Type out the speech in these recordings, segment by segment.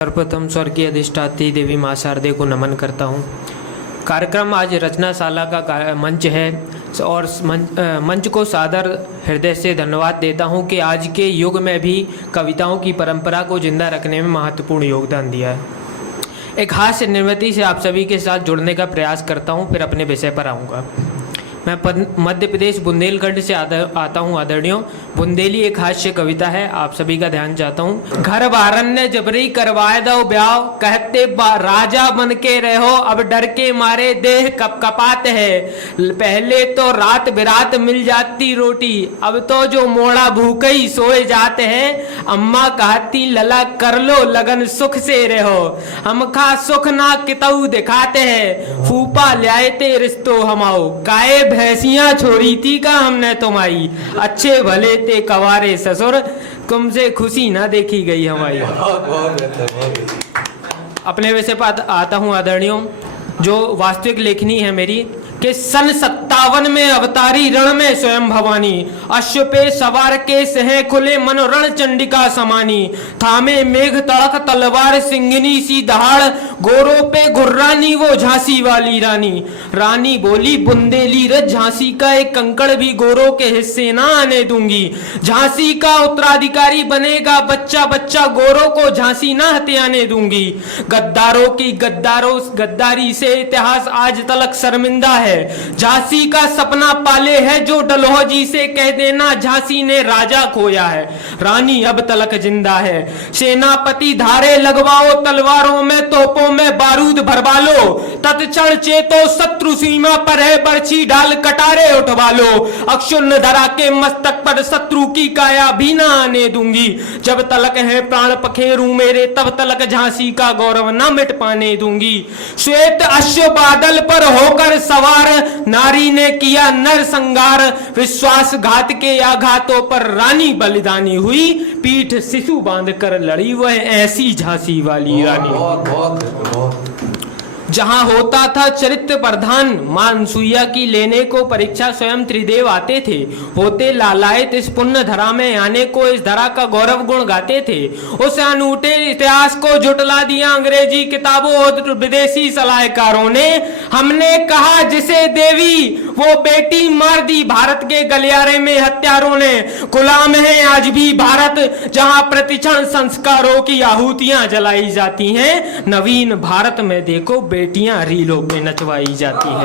सर्वप्रथम स्वर्गीय अधिष्ठात्री देवी माँ शारदे को नमन करता हूँ। कार्यक्रम आज रचनाशाला का मंच है और मंच को सादर हृदय से धन्यवाद देता हूँ कि आज के युग में भी कविताओं की परंपरा को जिंदा रखने में महत्वपूर्ण योगदान दिया है। एक हास्य निर्मिति से आप सभी के साथ जुड़ने का प्रयास करता हूँ, फिर अपने विषय पर आऊँगा। मैं मध्य प्रदेश बुंदेलखंड से आता हूँ। आदरणीयों, बुंदेली एक हास्य कविता है, आप सभी का ध्यान चाहता हूँ। घर बारन ने जबरी करवाए दो ब्याह, कहते राजा बन के रहो, अब डर के मारे देह कपाते है। पहले तो रात बिरात मिल जाती रोटी, अब तो जो मोड़ा भूखे ही सोए जाते हैं। अम्मा कहती लला कर लो लगन सुख से रहो, हम खा सुख ना कितऊ दिखाते हैं। फूफा ल्याए ते रिश्तो हमाओ, काए भैंसियां छोड़ी थी का हमने तुम्हारी, अच्छे भले ते कवारे ससुर, तुमसे खुशी ना देखी गई हमारी। अपने विषय पर आता हूँ आदरणीयों। जो वास्तविक लेखनी है मेरी कि सन 57 में अवतारी रण में स्वयं भवानी, अश्व पे सवार के सह खुले मनो रण चंडिका समानी। थामे मेघ तड़क तलवार सिंगनी सी दहाड़, गोरों पे गुर्रानी वो झांसी वाली रानी। रानी बोली बुंदेली रे झांसी का एक कंकड़ भी गोरों के हिस्से ना आने दूंगी। झांसी का उत्तराधिकारी बनेगा बच्चा बच्चा, गोरों को झांसी ना हथियाने दूंगी। गद्दारों की गद्दारी से इतिहास आज तलक शर्मिंदा है। झांसी का सपना पाले है जो डलहौजी से कह देना झांसी ने राजा खोया है। रानी अब तलक जिंदा है। सेनापति धारे लगवाओ तलवारों में, तोपों में बारूद भरवा लो। तत्क्षण चेतो शत्रु सीमा पर है, बर्छी डाल कटारे उठवा लो। अक्षुण्ण धरा के मस्तक पर शत्रु की काया भी ना आने दूंगी। जब तलक है प्राण पखेरू मेरे, तब तलक झांसी का गौरव ना मिट पाने दूंगी। श्वेत अश्व बादल पर होकर सवार, नारी ने किया नर संगार। विश्वासघात के आघातों पर रानी बलिदानी हुई, पीठ शिशु बांधकर लड़ी वह ऐसी झांसी वाली रानी। जहां होता था चरित्र प्रधान, मानसूया की लेने को परीक्षा स्वयं त्रिदेव आते थे। होते लालायत इस पुण्य धरा में आने को, इस धरा का गौरव गुण गाते थे। उस अनूठे इतिहास को जुटला दिया अंग्रेजी किताबों और विदेशी सलाहकारों ने। हमने कहा जिसे देवी वो बेटी मार दी, भारत के गलियारे में हत्यारों ने। गुलाम है आज भी भारत, जहां प्रतिक्षण संस्कारों की आहुतियां जलाई जाती हैं। नवीन भारत में देखो बेटियां रीलों पे नचवाई जाती है।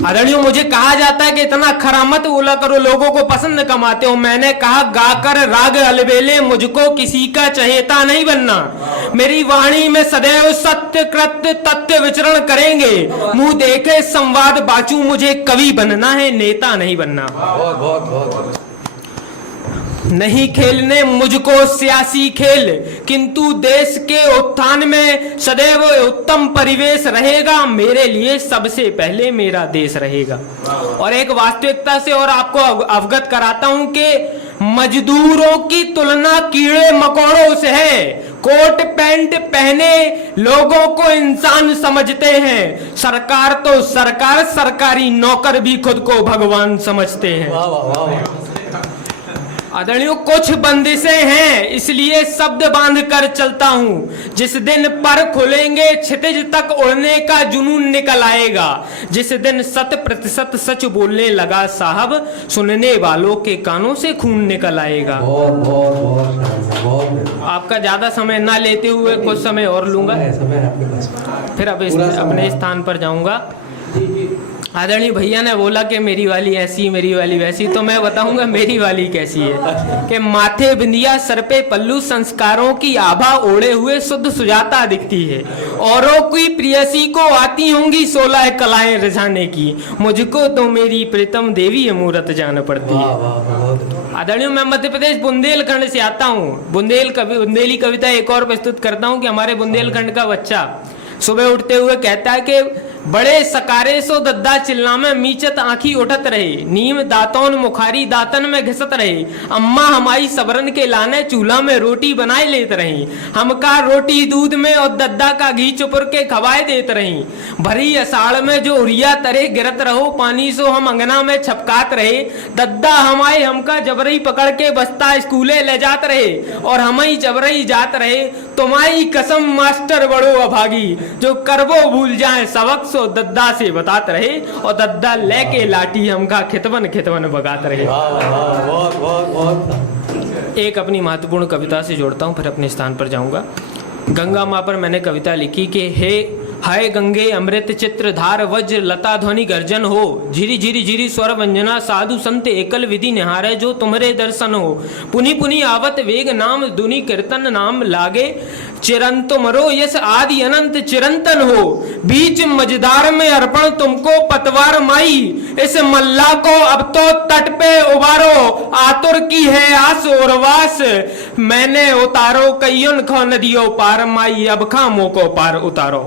आदरणीयों, मुझे कहा जाता है कि इतना खरा मत बोला करो, लोगों को पसंद कमाते हो। मैंने कहा गाकर राग अलबेले, मुझको किसी का चहेता नहीं बनना। मेरी वाणी में सदैव सत्य कृत्य तथ्य विचरण करेंगे। मुंह देखे संवाद बाचू, मुझे कवि बनना है, नेता नहीं बनना। नहीं खेलने मुझको सियासी खेल, किंतु देश के उत्थान में सदैव उत्तम परिवेश रहेगा। मेरे लिए सबसे पहले मेरा देश रहेगा। और एक वास्तविकता से और आपको अवगत कराता हूं कि मजदूरों की तुलना कीड़े मकोड़ों से है। कोट पैंट पहने लोगों को इंसान समझते हैं। सरकार तो सरकार, सरकारी नौकर भी खुद को भगवान समझते हैं। आदरणीयों, कुछ बंदिशें हैं, इसलिए शब्द बांध कर चलता हूं। जिस दिन पर खुलेंगे क्षितिज तक उड़ने का जुनून निकल आएगा। जिस दिन 100% सच बोलने लगा साहब, सुनने वालों के कानों से खून निकल आएगा। आपका ज्यादा समय ना लेते हुए कुछ समय और लूंगा, फिर अब अपने स्थान पर जाऊंगा। आदरणीय भैया ने बोला कि मेरी वाली ऐसी मेरी वाली वैसी, तो मैं बताऊंगा मेरी वाली कैसी है। कि माथे बिंदिया सर पे पल्लू, संस्कारों की आभा ओढ़े हुए शुद्ध सुजाता दिखती है। औरों की प्रियसी को आती होंगी 16 कलाएं रिझाने की, मुझको तो मेरी प्रीतम देवी अमूर्त जान पड़ती है। आदरणीय, मैं मध्य प्रदेश बुंदेलखंड से आता हूँ। बुंदेली कविता एक और प्रस्तुत करता हूँ कि हमारे बुंदेलखंड का बच्चा सुबह उठते हुए कहता है कि बड़े सकारे सो दद्दा चिल्ला में मीचत आंखी उठत रहे, नीम दातौन मुखारी दातन में घिसत रहे, अम्मा हमारी सबरन के लाने चूल्हा में रोटी बनाए लेत रही, हमका रोटी दूध में और दद्दा का घी चुपुर के खवाए देत रही। भरी अषाढ़ में जो उरिया तरे गिरत रहो पानी सो हम अंगना में छपकात रहे, दद्दा हमारे हमका जबरई पकड़ के बस्ता स्कूले ले जात रहे और हम ही जबरई जात रहे। तुम्हारी कसम मास्टर बड़ो अभागी, जो करबो भूल जाए सबक सो दद्दा से बतात रहे और दद्दा लेके लाठी हमका खितवन खितवन बगात रहे। एक अपनी महत्वपूर्ण कविता से जोड़ता हूँ, फिर अपने स्थान पर जाऊंगा। गंगा माँ पर मैंने कविता लिखी कि हे हाय गंगे अमृत चित्र धार वज्र लता ध्वनि गर्जन हो, झिरी झिरी झिरी स्वर वंजना साधु संत एकल विधि निहारे जो तुम्हारे दर्शन हो, पुनि पुनि आवत वेग नाम दुनि कीर्तन नाम लागे, चिरंतुमरो यस आदि अनंत चिरंतन हो, बीच मझदार में अर्पण तुमको पतवार माई, इस मल्ला को अब तो तट पे उबारो, आतुर की है आस और वास, मैंने उतारो कईयों खो नदियों पार माई, अब खामों को पार उतारो।